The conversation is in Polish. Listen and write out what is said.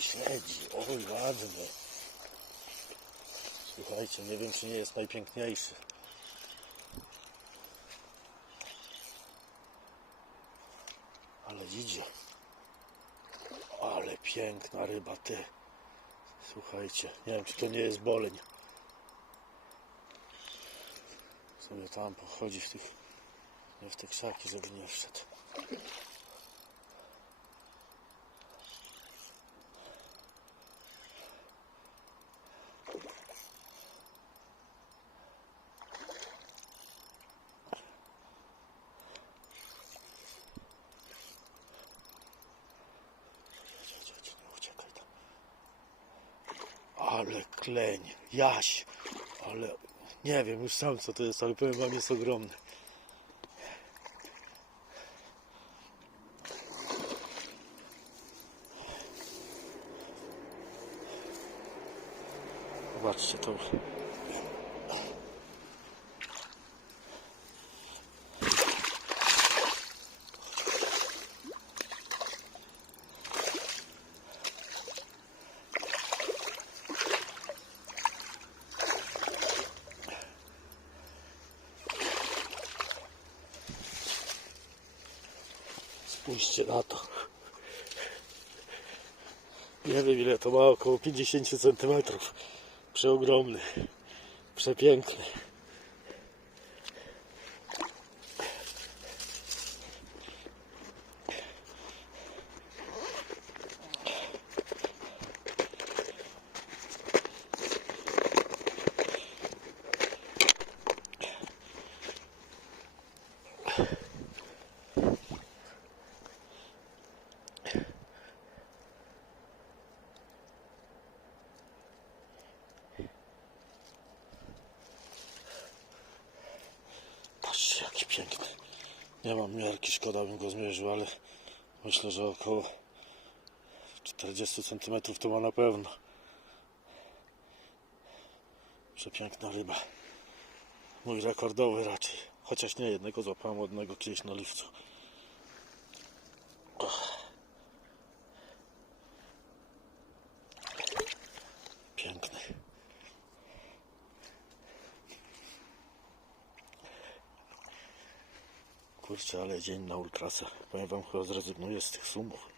siedzi, oj ładny. Słuchajcie, nie wiem czy nie jest najpiękniejszy. Ale idzie. Ale piękna ryba, ty. Słuchajcie, nie wiem czy to nie jest boleń. Sobie tam pochodzi w tych, nie w te krzaki, żeby nie wszedł. Ale kleń, jaś, ale nie wiem już sam co to jest, ale powiem wam jest ogromny. Zobaczcie to. Spójrzcie na to. Nie wiem ile to ma, około 50 cm. Przeogromny. Przepiękny. Piękny. Nie mam miarki, szkoda bym go zmierzył, ale myślę, że około 40 cm to ma na pewno. Przepiękna ryba. Mój rekordowy raczej. Chociaż nie jednego złapałem ładnego kiedyś na liwcu. Piękny. Kurczę, ale dzień na ultrasa. Powiem wam, chyba zrezygnuję z tych sumów.